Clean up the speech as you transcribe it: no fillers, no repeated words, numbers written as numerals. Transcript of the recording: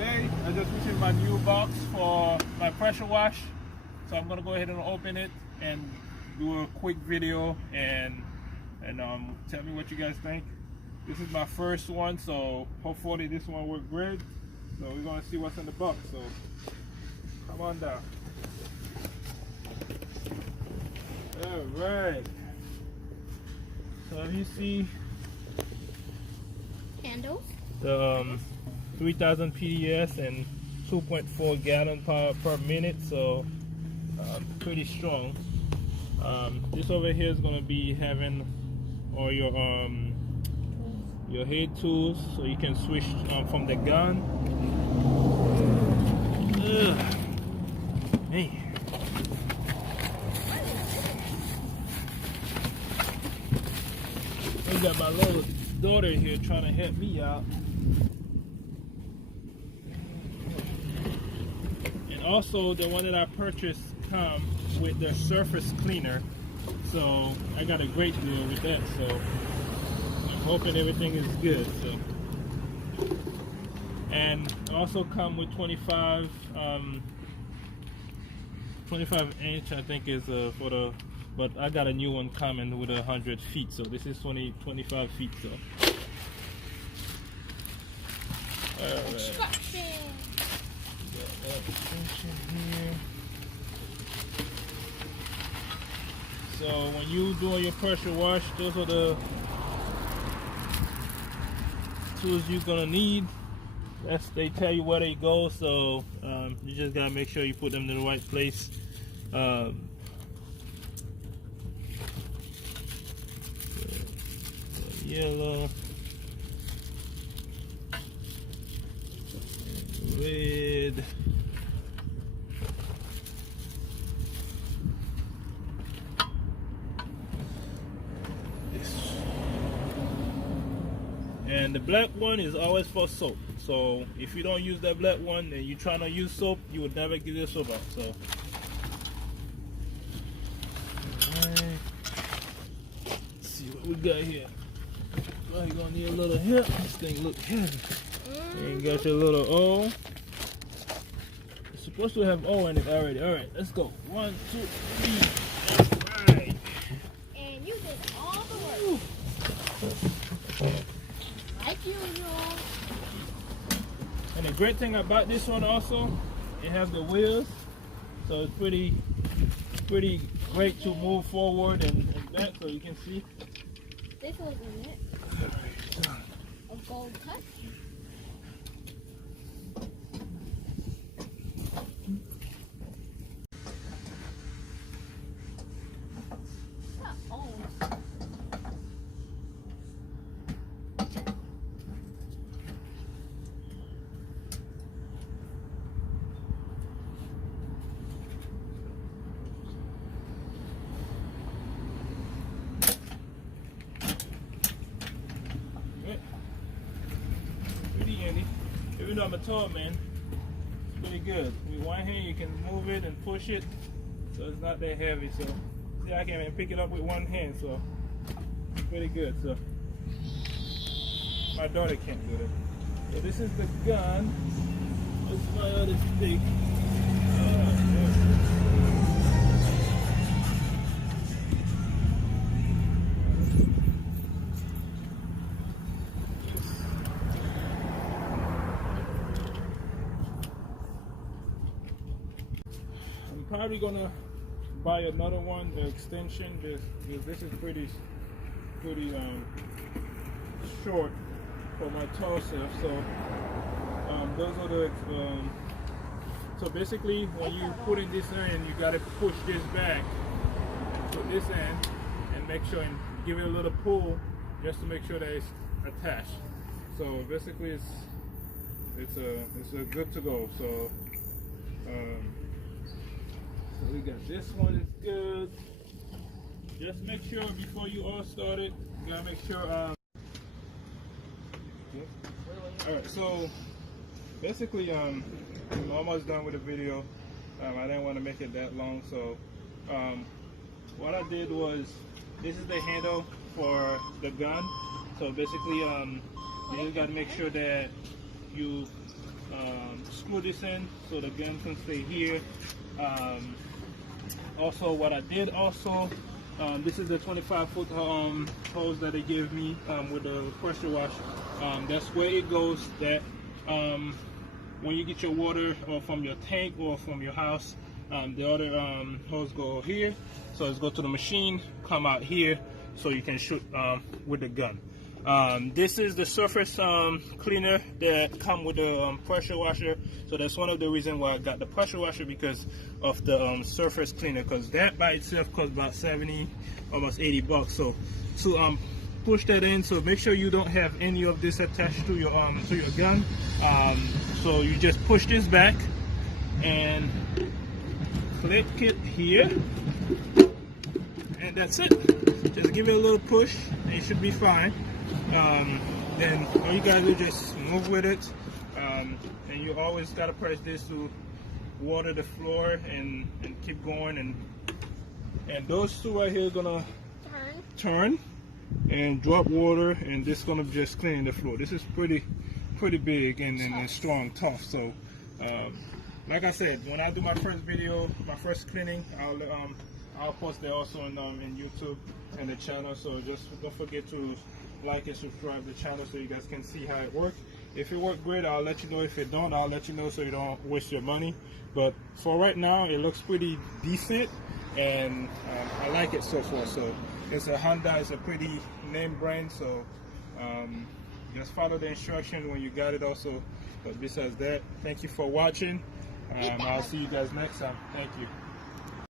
today I just received my new box for my pressure wash, so I'm gonna go ahead and open it and do a quick video and tell me what you guys think. This is my first one, so hopefully this one works great. So we're gonna see what's in the box. So come on down. All right. So you see handles. 3,000 PDS and 2.4 gallon per minute, so pretty strong. This over here is going to be having all your head tools, so you can switch from the gun. Hey. I got my little daughter here trying to help me out. And also the one that I purchased come with the surface cleaner, so I got a great deal with that, so I'm hoping everything is good. So, and also come with 25 inch I think is for the, but I got a new one coming with 100 feet, so this is 25 feet. So alright. Instruction. Got that extension here. So when you doing your pressure wash, those are the tools you're gonna need. They tell you where they go, so you just gotta make sure you put them in the right place. Yellow, red, and the black one is always for soap. So if you don't use that black one and you're trying to use soap, you would never get this soap out. So alright, let's see what we got here. Well, you're gonna need a little help. This thing looks heavy. And you got your little O. It's supposed to have O in it already. Alright, let's go. 1, 2, 3. Alright. And you did all the work. Like usual. And the great thing about this one also, it has the wheels. So it's pretty great to move forward and back, so you can see. This was in it. A gold touch. Even though I'm a tall man, it's pretty good. With one hand you can move it and push it, so it's not that heavy. So see, I can even pick it up with one hand, so it's pretty good. So my daughter can't do it. So this is the gun. This is my other stick. Probably gonna buy another one, the extension. This is pretty short for my tall self. So those are the so basically when you put in this in, you gotta push this back, put this in, and make sure and give it a little pull just to make sure that it's attached. So basically it's good to go. So so we got this one is good. Just make sure before you all start it, you gotta make sure. Alright, so basically I'm almost done with the video. I didn't want to make it that long, so what I did was, this is the handle for the gun. So basically you just gotta make sure that you screw this in so the gun can stay here. Also, what I did also, this is the 25-foot hose that they gave me with the pressure wash. That's where it goes. That when you get your water or from your tank or from your house, the other hose go here. So it's go to the machine, come out here, so you can shoot with the gun. This is the surface cleaner that come with the pressure washer. So that's one of the reasons why I got the pressure washer, because of the surface cleaner, because that by itself costs about 70, almost 80 bucks. So to push that in, so make sure you don't have any of this attached to your gun. So you just push this back and click it here, and that's it. Just give it a little push and it should be fine. Then all you gotta do is just move with it, and you always gotta press this to water the floor and keep going, and those two right here are gonna turn and drop water, and this is gonna just clean the floor. This is pretty big and strong, tough. So like I said, when I do my first video, my first cleaning, I'll post it also in YouTube and the channel. So just don't forget to like and subscribe to the channel so you guys can see how it works. If it works great, I'll let you know. If it don't, I'll let you know so you don't waste your money. But for right now, it looks pretty decent, and I like it so far. So it's a Honda, it's a pretty name brand, so just follow the instruction when you got it also. But besides that, thank you for watching. I'll see you guys next time. Thank you.